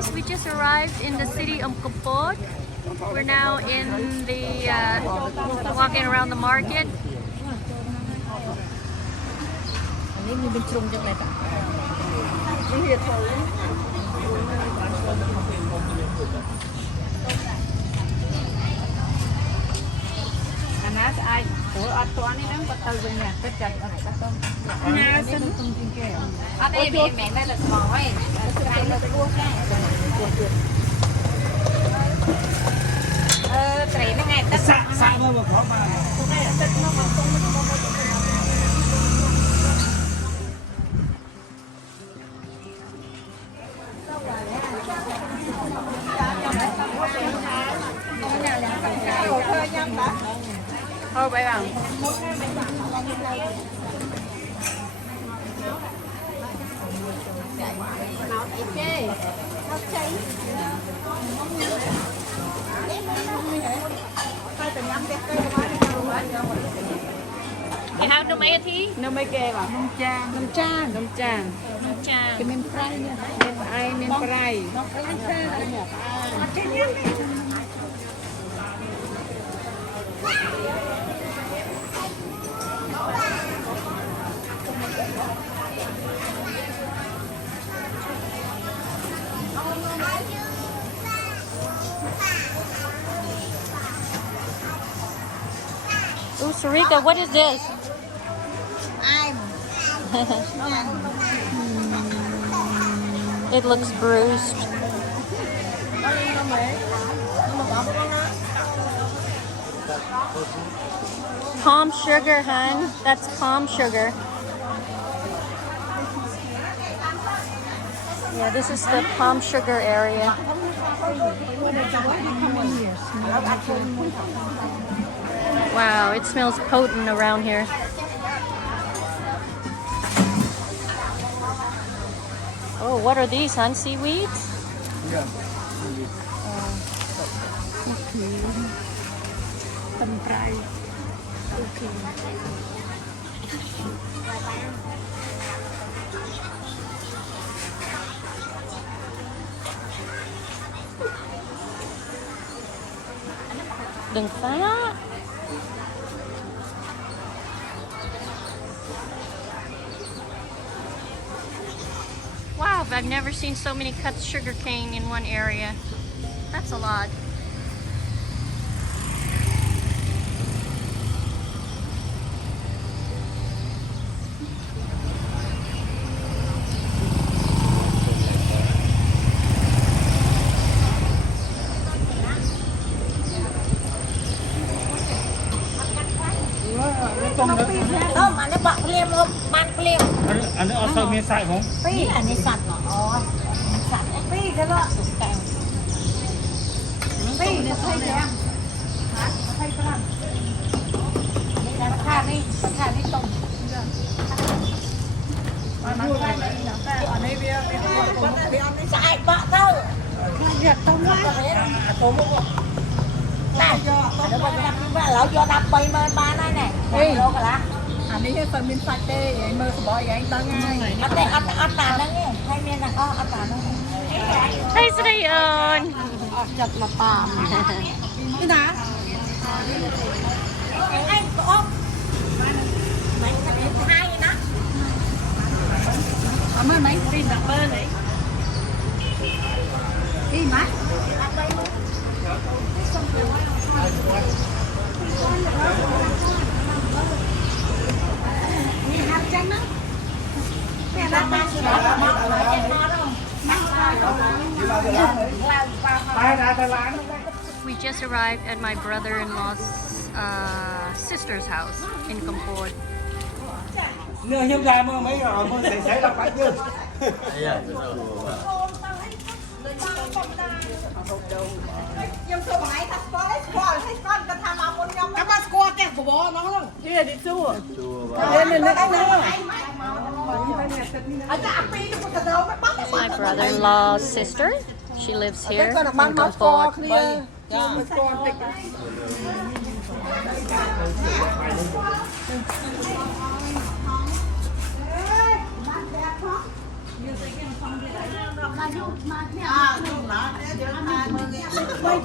guys, we just arrived in the city of Kampot. We're now in the walking around the market. ai ở toán này nó bắt đầu về nhà tất cả ở đây tôm nhà xin không tin kêu ở đây mẹ đây là mỏi đây là cua trẻ nó ngày tất xa thôi mà khó mà thôi bây giờ You have no mayati? nó mới kê vào nông trang cái men fry nha men fry Oh, Sarika, what is this? It looks bruised. Palm sugar, hun. That's palm sugar. Yeah, this is the palm sugar area. Wow, it smells potent around here. Oh, what are these, hun? Seaweeds? yeah. Đừng phá. Wow, I've never seen so many cuts sugar cane in one area. That's a lot. Không, mà nó bạc liêm không? Ban liêm. Anh ở sau miếng xài không? Phi là này sạch mà. Sạch. Phi cái đó. Phi nó thấy chưa? Hả? Thấy cái làm. Đây là thả đi tông. Chạy bọ thôi. Giật tông quá. Này, nó bên đập vào lẩu do đập bay bên ba này nè. Lô cả lá. อันนี้ให้เป็นมินฟัดเต้ไอ้มือสบอยไอ้ตั้งง่าย อัตตานั่นนี่ให้เมียนะก็อัตตานั่น Hi, Srayon! จัดมาตามนี่นะ ไอ้ก็มันจะเป็นให้นะ เอามาไหมรีดดับเบิลเลยดีไหม นี่ครับจังนะแม่รักมาสิรักมาเจ็บมาแล้ว We just arrived at my brother-in-law's sister's house in Kampot. Nửa hiếm dài mơ mấy rồi mơ xảy ra phải chưa? các bạn qua kẹt của bố nó không đi là đi chú lên lên lên My brother-in-law's sister. She lives here in Kampot.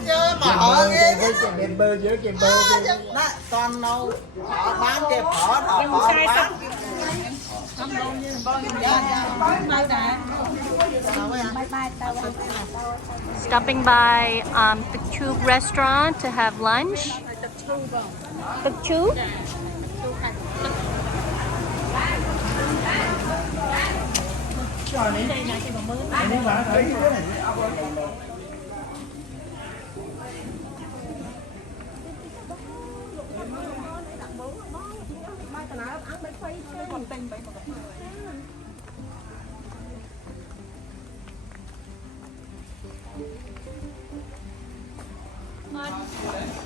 chơi mà ở nghe kèm bơ dưới kèm bơ đó con nâu họ bán kèm phở họ bán Stopping by the Tube restaurant to have lunch. The Tube?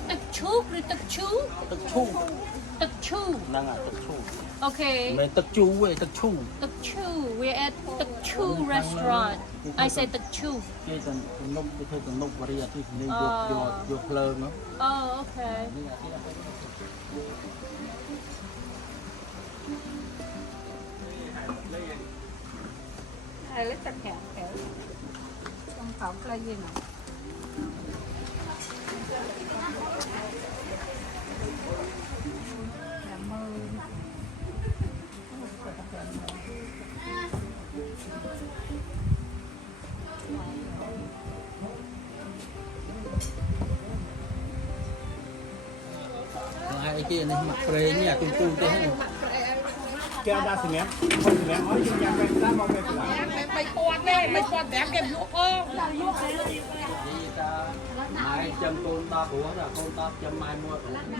The Tube or the Tube? ទឹកឈូ The Tube. ហ្នឹងហើយទឹកឈូ Okay. មិនទឹកជូរទេទឹកឈូ The Tube. We're at the Tube restaurant. I said the Tube. គេទៅទំនប់គេធ្វើទំនប់វរីអាទីនេះយកភ្លើងហ្នឹង Oh, okay. នេះអាទី Hay lấy chặt kẹo kẹo. Trong phòng cái gì nào. ai kia này mặc pre nha tung tung thế này kia đa sừng em không sừng em nói chung nhà mình đã mong về Mày quạt đi, mày quạt đẹp kèm lúa không? mai châm tôn ta của là tôn ta châm mai mua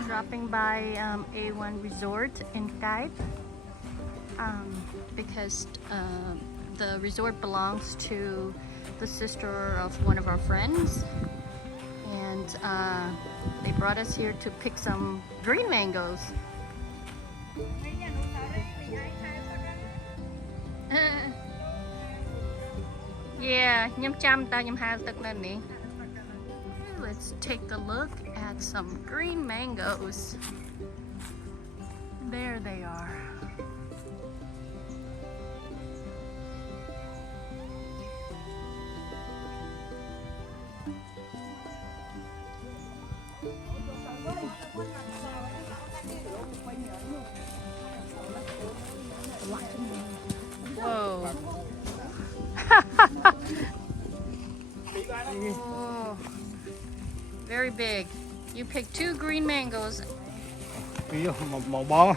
Dropping by A1 Resort in Kaip because the resort belongs to the sister of one of our friends, and they brought us here to pick some green mangoes. Yeah, nhâm chăm ta nhâm hai tức lên nè. Let's take a look at some green mangoes. There they are. Whoa. Oh, very big. You picked 2 green mangoes. màu bò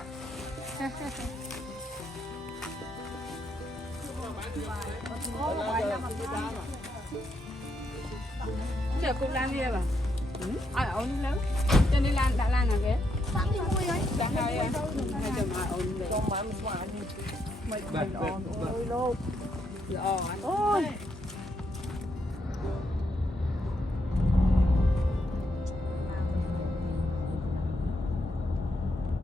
Giờ cũng lan đi bà. Ai ổn lớn. Cho đi lan đã lan nào kìa. Đang đây à. Hai giờ mà ổn để. Mày ổn. Ôi lô. Ôi.